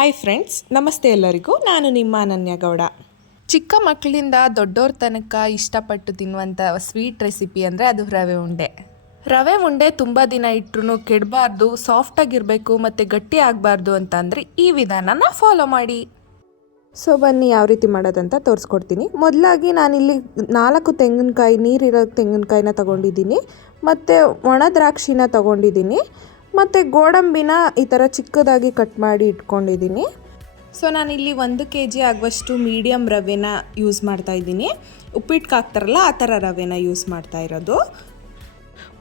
Hi friends, ನಮಸ್ತೆ ಎಲ್ಲರಿಗೂ. ನಾನು ನಿಮ್ಮ ಅನನ್ಯ ಗೌಡ. ಚಿಕ್ಕ ಮಕ್ಕಳಿಂದ ದೊಡ್ಡೋರ ತನಕ ಇಷ್ಟಪಟ್ಟು ತಿನ್ನುವಂಥ ಸ್ವೀಟ್ ರೆಸಿಪಿ ಅಂದರೆ ಅದು ರವೆ ಉಂಡೆ. ರವೆ ಉಂಡೆ ತುಂಬ ದಿನ ಇಟ್ಟರು ಕೆಡಬಾರ್ದು, ಸಾಫ್ಟಾಗಿರಬೇಕು ಮತ್ತು ಗಟ್ಟಿ ಆಗಬಾರ್ದು ಅಂತ ಅಂದರೆ ಈ ವಿಧಾನನ ಫಾಲೋ ಮಾಡಿ. ಸೊ ಬನ್ನಿ ಯಾವ ರೀತಿ ಮಾಡೋದಂತ ತೋರಿಸ್ಕೊಡ್ತೀನಿ. ಮೊದಲಾಗಿ ನಾನಿಲ್ಲಿ 4 ತೆಂಗಿನಕಾಯಿ, ನೀರಿರೋ ತೆಂಗಿನಕಾಯಿನ ತೊಗೊಂಡಿದ್ದೀನಿ, ಮತ್ತು ಒಣ ದ್ರಾಕ್ಷಿನ ತೊಗೊಂಡಿದ್ದೀನಿ, ಮತ್ತು ಗೋಡಂಬಿನ ಈ ಥರ ಚಿಕ್ಕದಾಗಿ ಕಟ್ ಮಾಡಿ ಇಟ್ಕೊಂಡಿದ್ದೀನಿ. ಸೊ ನಾನಿಲ್ಲಿ 1 kg ಆಗುವಷ್ಟು ಮೀಡಿಯಮ್ ರವೆನ ಯೂಸ್ ಮಾಡ್ತಾಯಿದ್ದೀನಿ. ಉಪ್ಪಿಟ್ಟಿಗೆ ಹಾಕ್ತಾರಲ್ಲ ಆ ಥರ ರವೆನ ಯೂಸ್ ಮಾಡ್ತಾ ಇರೋದು.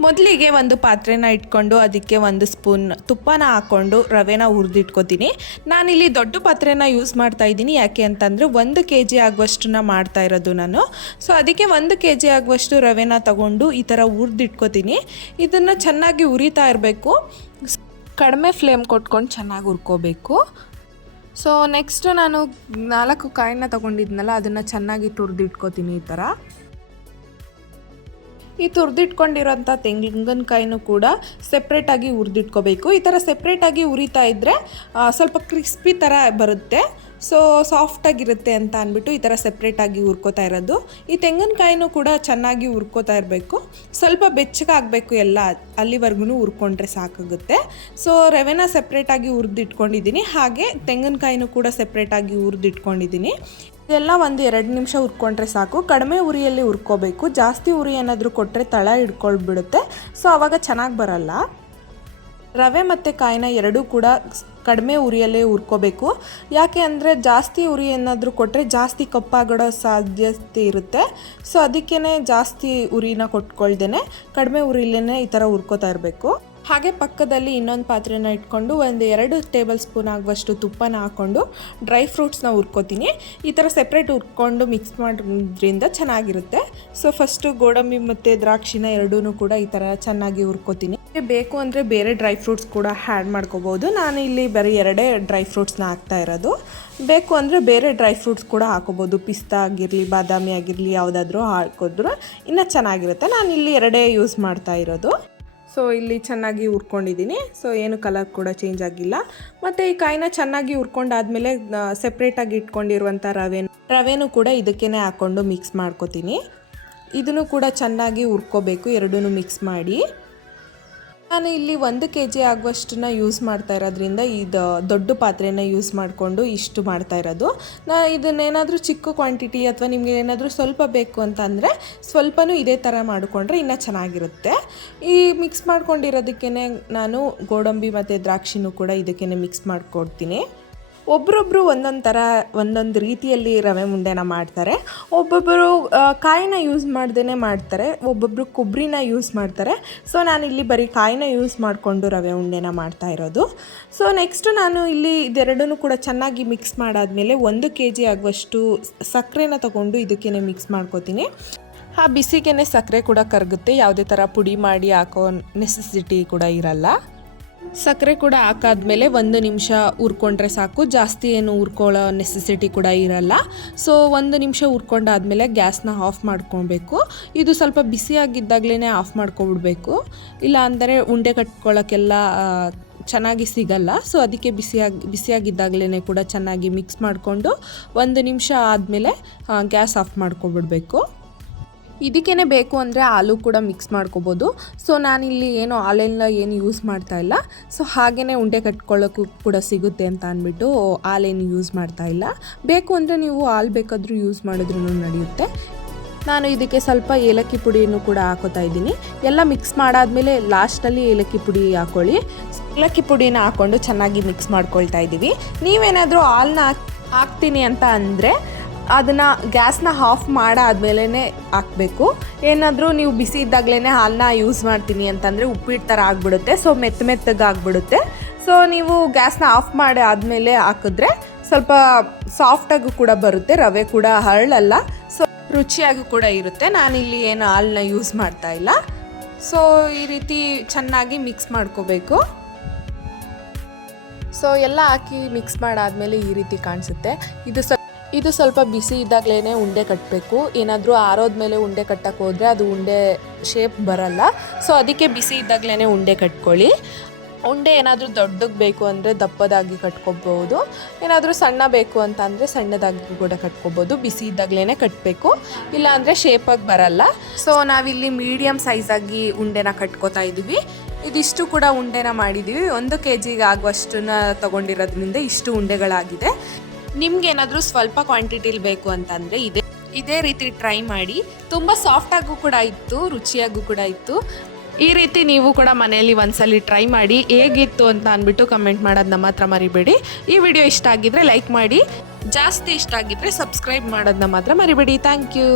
ಮೊದಲಿಗೆ ಒಂದು ಪಾತ್ರೆನ ಇಟ್ಕೊಂಡು ಅದಕ್ಕೆ 1 ಸ್ಪೂನ್ ತುಪ್ಪನ ಹಾಕ್ಕೊಂಡು ರವೆನ ಹುರಿದಿಟ್ಕೋತೀನಿ. ನಾನಿಲ್ಲಿ ದೊಡ್ಡ ಪಾತ್ರೆನ ಯೂಸ್ ಮಾಡ್ತಾಯಿದ್ದೀನಿ. ಯಾಕೆ ಅಂತಂದರೆ 1 kg ಆಗುವಷ್ಟನ್ನ ಮಾಡ್ತಾ ಇರೋದು ನಾನು. ಸೊ ಅದಕ್ಕೆ 1 kg ಆಗುವಷ್ಟು ರವೆನ ತಗೊಂಡು ಈ ಥರ ಹುರಿದಿಟ್ಕೋತೀನಿ. ಇದನ್ನು ಚೆನ್ನಾಗಿ ಹುರಿತಾ ಇರಬೇಕು, ಕಡಿಮೆ ಫ್ಲೇಮ್ ಕೊಟ್ಕೊಂಡು ಚೆನ್ನಾಗಿ ಹುರ್ಕೋಬೇಕು. ಸೊ ನೆಕ್ಸ್ಟು ನಾನು 4 ಕಾಯಿನ ತೊಗೊಂಡಿದ್ನಲ್ಲ ಅದನ್ನು ಚೆನ್ನಾಗಿ ತುರಿದಿಟ್ಕೋತೀನಿ. ಈ ಥರ ಈ ತುರಿದಿಟ್ಕೊಂಡಿರೋಂಥ ತೆಂಗಿನಕಾಯಿನೂ ಕೂಡ ಸೆಪ್ರೇಟಾಗಿ ಹುರಿದಿಟ್ಕೋಬೇಕು. ಈ ಥರ ಸೆಪ್ರೇಟಾಗಿ ಹುರಿತಾ ಇದ್ದರೆ ಸ್ವಲ್ಪ ಕ್ರಿಸ್ಪಿ ಥರ ಬರುತ್ತೆ, ಸೊ ಸಾಫ್ಟಾಗಿರುತ್ತೆ ಅಂತ ಅಂದ್ಬಿಟ್ಟು ಈ ಥರ ಸೆಪ್ರೇಟಾಗಿ ಹುರ್ಕೋತಾ ಇರೋದು. ಈ ತೆಂಗಿನಕಾಯಿನೂ ಕೂಡ ಚೆನ್ನಾಗಿ ಹುರ್ಕೋತಾ ಇರಬೇಕು, ಸ್ವಲ್ಪ ಬೆಚ್ಚಗಾಗಬೇಕು, ಎಲ್ಲ ಅಲ್ಲಿವರೆಗೂ ಹುರ್ಕೊಂಡ್ರೆ ಸಾಕಾಗುತ್ತೆ. ಸೊ ರವೆನ ಸೆಪ್ರೇಟಾಗಿ ಹುರಿದಿಟ್ಕೊಂಡಿದ್ದೀನಿ, ಹಾಗೆ ತೆಂಗಿನಕಾಯಿನೂ ಕೂಡ ಸೆಪ್ರೇಟಾಗಿ ಹುರಿದಿಟ್ಕೊಂಡಿದ್ದೀನಿ. ಇದೆಲ್ಲ 1-2 ನಿಮಿಷ ಹುರ್ಕೊಂಡ್ರೆ ಸಾಕು. ಕಡಿಮೆ ಉರಿಯಲ್ಲಿ ಹುರ್ಕೋಬೇಕು, ಜಾಸ್ತಿ ಉರಿ ಏನಾದರೂ ಕೊಟ್ಟರೆ ತಳ ಹಿಡ್ಕೊಳ್ಬಿಡುತ್ತೆ, ಸೊ ಆವಾಗ ಚೆನ್ನಾಗಿ ಬರಲ್ಲ. ರವೆ ಮತ್ತು ಕಾಯಿನ ಎರಡೂ ಕೂಡ ಕಡಿಮೆ ಉರಿಯಲ್ಲೇ ಹುರ್ಕೋಬೇಕು. ಯಾಕೆ ಅಂದರೆ ಜಾಸ್ತಿ ಉರಿ ಏನಾದರೂ ಕೊಟ್ಟರೆ ಜಾಸ್ತಿ ಕಪ್ಪಾಗೋ ಸಾಧ್ಯತೆ ಇರುತ್ತೆ. ಸೊ ಅದಕ್ಕೇ ಜಾಸ್ತಿ ಉರಿನ ಕೊಟ್ಕೊಳ್ದೇ ಕಡಿಮೆ ಉರಿಯಲ್ಲೇ ಈ ಥರ ಹುರ್ಕೋತಾ ಇರಬೇಕು. ಹಾಗೆ ಪಕ್ಕದಲ್ಲಿ ಇನ್ನೊಂದು ಪಾತ್ರೆನ ಇಟ್ಕೊಂಡು 1-2 ಟೇಬಲ್ ಸ್ಪೂನ್ ಆಗುವಷ್ಟು ತುಪ್ಪನ ಹಾಕ್ಕೊಂಡು ಡ್ರೈ ಫ್ರೂಟ್ಸ್ನ ಹುರ್ಕೋತೀನಿ. ಈ ಥರ ಸೆಪ್ರೇಟ್ ಹುರ್ಕೊಂಡು ಮಿಕ್ಸ್ ಮಾಡೋದ್ರಿಂದ ಚೆನ್ನಾಗಿರುತ್ತೆ. ಸೊ ಫಸ್ಟು ಗೋಡಂಬಿ ಮತ್ತು ದ್ರಾಕ್ಷಿನ ಎರಡೂ ಕೂಡ ಈ ಥರ ಚೆನ್ನಾಗಿ ಹುರ್ಕೋತೀನಿ. ಬೇಕು ಅಂದರೆ ಬೇರೆ ಡ್ರೈ ಫ್ರೂಟ್ಸ್ ಕೂಡ ಆ್ಯಡ್ ಮಾಡ್ಕೋಬೋದು. ನಾನು ಇಲ್ಲಿ ಬರೀ 2 ಡ್ರೈ ಫ್ರೂಟ್ಸ್ನ ಹಾಕ್ತಾ ಇರೋದು. ಬೇಕು ಅಂದರೆ ಬೇರೆ ಡ್ರೈ ಫ್ರೂಟ್ಸ್ ಕೂಡ ಹಾಕೋಬೋದು, ಪಿಸ್ತಾ ಆಗಿರಲಿ, ಬಾದಾಮಿ ಆಗಿರಲಿ, ಯಾವುದಾದ್ರೂ ಹಾಕಿದ್ರು ಇನ್ನೂ ಚೆನ್ನಾಗಿರುತ್ತೆ. ನಾನು ಇಲ್ಲಿ 2 ಯೂಸ್ ಮಾಡ್ತಾ ಇರೋದು. ಸೊ ಇಲ್ಲಿ ಚೆನ್ನಾಗಿ ಹುರ್ಕೊಂಡಿದ್ದೀನಿ. ಸೊ ಏನು ಕಲರ್ ಕೂಡ ಚೇಂಜ್ ಆಗಿಲ್ಲ. ಮತ್ತು ಈ ಕಾಯಿನ ಚೆನ್ನಾಗಿ ಹುರ್ಕೊಂಡಾದ್ಮೇಲೆ ಸೆಪ್ರೇಟಾಗಿ ಇಟ್ಕೊಂಡಿರುವಂಥ ರವೆನೂ ಕೂಡ ಇದಕ್ಕೇ ಹಾಕ್ಕೊಂಡು ಮಿಕ್ಸ್ ಮಾಡ್ಕೋತೀನಿ. ಇದನ್ನು ಕೂಡ ಚೆನ್ನಾಗಿ ಹುರ್ಕೋಬೇಕು, ಎರಡೂ ಮಿಕ್ಸ್ ಮಾಡಿ. ನಾನು ಇಲ್ಲಿ 1 kg ಆಗುವಷ್ಟನ್ನ ಯೂಸ್ ಮಾಡ್ತಾ ಇರೋದ್ರಿಂದ ಇದು ದೊಡ್ಡ ಪಾತ್ರೆನ ಯೂಸ್ ಮಾಡಿಕೊಂಡು ಇಷ್ಟು ಮಾಡ್ತಾ ಇರೋದು. ಇದನ್ನೇನಾದರೂ ಚಿಕ್ಕ ಕ್ವಾಂಟಿಟಿ ಅಥವಾ ನಿಮಗೆ ಏನಾದರೂ ಸ್ವಲ್ಪ ಬೇಕು ಅಂತ ಅಂದರೆ ಸ್ವಲ್ಪನೂ ಇದೇ ಥರ ಮಾಡಿಕೊಂಡ್ರೆ ಇನ್ನೂ ಚೆನ್ನಾಗಿರುತ್ತೆ. ಈ ಮಿಕ್ಸ್ ಮಾಡ್ಕೊಂಡಿರೋದಕ್ಕೇ ನಾನು ಗೋಡಂಬಿ ಮತ್ತು ದ್ರಾಕ್ಷಿನೂ ಕೂಡ ಇದಕ್ಕೇ ಮಿಕ್ಸ್ ಮಾಡಿಕೊಡ್ತೀನಿ. ಒಬ್ಬರೊಬ್ಬರು ಒಂದೊಂದು ರೀತಿಯಲ್ಲಿ ರವೆ ಉಂಡೆನ ಮಾಡ್ತಾರೆ. ಒಬ್ಬೊಬ್ಬರು ಕಾಯಿನ ಯೂಸ್ ಮಾಡ್ದೇ ಮಾಡ್ತಾರೆ, ಒಬ್ಬೊಬ್ಬರು ಕೊಬ್ಬರಿನ ಯೂಸ್ ಮಾಡ್ತಾರೆ. ಸೊ ನಾನಿಲ್ಲಿ ಬರೀ ಕಾಯಿನ ಯೂಸ್ ಮಾಡಿಕೊಂಡು ರವೆ ಉಂಡೆನ ಮಾಡ್ತಾ ಇರೋದು. ಸೊ ನೆಕ್ಸ್ಟು ನಾನು ಇಲ್ಲಿ ಇದೆರಡೂ ಕೂಡ ಚೆನ್ನಾಗಿ ಮಿಕ್ಸ್ ಮಾಡಾದಮೇಲೆ 1 kg ಆಗುವಷ್ಟು ಸಕ್ಕರೆನ ತೊಗೊಂಡು ಇದಕ್ಕೇ ಮಿಕ್ಸ್ ಮಾಡ್ಕೋತೀನಿ. ಆ ಬಿಸಿಗೆ ಸಕ್ಕರೆ ಕೂಡ ಕರಗುತ್ತೆ, ಯಾವುದೇ ಥರ ಪುಡಿ ಮಾಡಿ ಹಾಕೋ ನೆಸೆಸಿಟಿ ಕೂಡ ಇರಲ್ಲ. ಸಕ್ಕರೆ ಕೂಡ ಹಾಕಾದ್ಮೇಲೆ 1 ನಿಮಿಷ ಹುರ್ಕೊಂಡ್ರೆ ಸಾಕು, ಜಾಸ್ತಿ ಏನು ಹುರ್ಕೊಳ್ಳೋ ನೆಸೆಸಿಟಿ ಕೂಡ ಇರಲ್ಲ. ಸೊ 1 ನಿಮಿಷ ಹುರ್ಕೊಂಡಾದ್ಮೇಲೆ ಗ್ಯಾಸ್ನ ಆಫ್ ಮಾಡ್ಕೊಬೇಕು. ಇದು ಸ್ವಲ್ಪ ಬಿಸಿಯಾಗಿದ್ದಾಗಲೇ ಆಫ್ ಮಾಡ್ಕೊಬಿಡ್ಬೇಕು, ಇಲ್ಲ ಅಂದರೆ ಉಂಡೆ ಕಟ್ಕೊಳ್ಳೋಕ್ಕೆಲ್ಲ ಚೆನ್ನಾಗಿ ಸಿಗಲ್ಲ. ಸೊ ಅದಕ್ಕೆ ಬಿಸಿಯಾಗಿದ್ದಾಗಲೇ ಕೂಡ ಚೆನ್ನಾಗಿ ಮಿಕ್ಸ್ ಮಾಡಿಕೊಂಡು 1 ನಿಮಿಷ ಆದಮೇಲೆ ಗ್ಯಾಸ್ ಆಫ್ ಮಾಡ್ಕೊಬಿಡ್ಬೇಕು. ಇದಕ್ಕೇ ಬೇಕು ಅಂದರೆ ಹಾಲು ಕೂಡ ಮಿಕ್ಸ್ ಮಾಡ್ಕೋಬೋದು. ಸೊ ನಾನಿಲ್ಲಿ ಹಾಲೆಲ್ಲ ಏನು ಯೂಸ್ ಮಾಡ್ತಾ ಇಲ್ಲ. ಸೊ ಹಾಗೇ ಉಂಡೆ ಕಟ್ಕೊಳ್ಳೋಕ್ಕೂ ಕೂಡ ಸಿಗುತ್ತೆ ಅಂತ ಅಂದ್ಬಿಟ್ಟು ಹಾಲೇನು ಯೂಸ್ ಮಾಡ್ತಾ ಇಲ್ಲ. ಬೇಕು ಅಂದರೆ ನೀವು ಹಾಲು ಬೇಕಾದರೂ ಯೂಸ್ ಮಾಡಿದ್ರೂ ನಡೆಯುತ್ತೆ. ನಾನು ಇದಕ್ಕೆ ಸ್ವಲ್ಪ ಏಲಕ್ಕಿ ಪುಡಿಯನ್ನು ಕೂಡ ಹಾಕೋತಾ ಇದ್ದೀನಿ. ಎಲ್ಲ ಮಿಕ್ಸ್ ಮಾಡಾದಮೇಲೆ ಲಾಸ್ಟಲ್ಲಿ ಏಲಕ್ಕಿ ಪುಡಿ ಹಾಕ್ಕೊಳ್ಳಿ. ಏಲಕ್ಕಿ ಪುಡಿನ ಹಾಕ್ಕೊಂಡು ಚೆನ್ನಾಗಿ ಮಿಕ್ಸ್ ಮಾಡ್ಕೊಳ್ತಾ ಇದ್ದೀವಿ. ನೀವೇನಾದರೂ ಹಾಲನ್ನ ಹಾಕ್ತೀನಿ ಅಂತ ಅಂದರೆ ಅದನ್ನು ಗ್ಯಾಸ್ನ ಆಫ್ ಮಾಡಾದ್ಮೇಲೆ ಹಾಕಬೇಕು. ಏನಾದರೂ ನೀವು ಬಿಸಿ ಇದ್ದಾಗಲೇ ಹಾಲನ್ನ ಯೂಸ್ ಮಾಡ್ತೀನಿ ಅಂತಂದರೆ ಉಪ್ಪಿಟ್ಟು ಥರ ಆಗಿಬಿಡುತ್ತೆ, ಸೊ ಮೆತ್ತಗೆ ಆಗಿಬಿಡುತ್ತೆ. ಸೊ ನೀವು ಗ್ಯಾಸ್ನ ಆಫ್ ಮಾಡಿ ಆದಮೇಲೆ ಹಾಕಿದ್ರೆ ಸ್ವಲ್ಪ ಸಾಫ್ಟಾಗೂ ಕೂಡ ಬರುತ್ತೆ, ರವೆ ಕೂಡ ಹರಳಲ್ಲ, ಸೊ ರುಚಿಯಾಗೂ ಕೂಡ ಇರುತ್ತೆ. ನಾನಿಲ್ಲಿ ಏನು ಹಾಲನ್ನ ಯೂಸ್ ಮಾಡ್ತಾ ಇಲ್ಲ. ಸೊ ಈ ರೀತಿ ಚೆನ್ನಾಗಿ ಮಿಕ್ಸ್ ಮಾಡ್ಕೋಬೇಕು. ಸೊ ಎಲ್ಲ ಹಾಕಿ ಮಿಕ್ಸ್ ಮಾಡಾದಮೇಲೆ ಈ ರೀತಿ ಕಾಣಿಸುತ್ತೆ. ಇದು ಸ್ವಲ್ಪ ಬಿಸಿ ಇದ್ದಾಗಲೇ ಉಂಡೆ ಕಟ್ಟಬೇಕು. ಏನಾದರೂ ಆರೋದ್ಮೇಲೆ ಉಂಡೆ ಕಟ್ಟಕ್ಕೆ ಹೋದರೆ ಅದು ಉಂಡೆ ಶೇಪ್ ಬರಲ್ಲ. ಸೊ ಅದಕ್ಕೆ ಬಿಸಿ ಇದ್ದಾಗಲೇ ಉಂಡೆ ಕಟ್ಕೊಳ್ಳಿ. ಉಂಡೆ ಏನಾದರೂ ದೊಡ್ಡಗೆ ಬೇಕು ಅಂದರೆ ದಪ್ಪದಾಗಿ ಕಟ್ಕೊಬೋದು, ಏನಾದರೂ ಸಣ್ಣ ಬೇಕು ಅಂತ ಅಂದರೆ ಸಣ್ಣದಾಗಿ ಕೂಡ ಕಟ್ಕೊಬೋದು. ಬಿಸಿ ಇದ್ದಾಗಲೇ ಕಟ್ಟಬೇಕು, ಇಲ್ಲ ಅಂದರೆ ಶೇಪಾಗಿ ಬರಲ್ಲ. ಸೊ ನಾವಿಲ್ಲಿ ಮೀಡಿಯಮ್ ಸೈಜಾಗಿ ಉಂಡೆನ ಕಟ್ಕೋತಾ ಇದ್ದೀವಿ. ಇದಿಷ್ಟು ಕೂಡ ಉಂಡೆನ ಮಾಡಿದ್ದೀವಿ. 1 kg ಆಗುವಷ್ಟನ್ನ ತೊಗೊಂಡಿರೋದ್ರಿಂದ ಇಷ್ಟು ಉಂಡೆಗಳಾಗಿದೆ. ನಿಮ್ಗೇನಾದರೂ ಸ್ವಲ್ಪ ಕ್ವಾಂಟಿಟಿಲಿ ಬೇಕು ಅಂತಂದರೆ ಇದೇ ರೀತಿ ಟ್ರೈ ಮಾಡಿ. ತುಂಬ ಸಾಫ್ಟಾಗೂ ಕೂಡ ಇತ್ತು, ರುಚಿಯಾಗೂ ಕೂಡ ಇತ್ತು. ಈ ರೀತಿ ನೀವು ಕೂಡ ಮನೆಯಲ್ಲಿ ಒಂದ್ಸಲಿ ಟ್ರೈ ಮಾಡಿ ಹೇಗಿತ್ತು ಅಂತ ಅಂದ್ಬಿಟ್ಟು ಕಮೆಂಟ್ ಮಾಡೋದನ್ನ ಮಾತ್ರ ಮರಿಬೇಡಿ. ಈ ವಿಡಿಯೋ ಇಷ್ಟ ಆಗಿದ್ರೆ ಲೈಕ್ ಮಾಡಿ, ಜಾಸ್ತಿ ಇಷ್ಟ ಆಗಿದ್ರೆ ಸಬ್ಸ್ಕ್ರೈಬ್ ಮಾಡೋದನ್ನ ಮಾತ್ರ ಮರಿಬೇಡಿ. Thank you.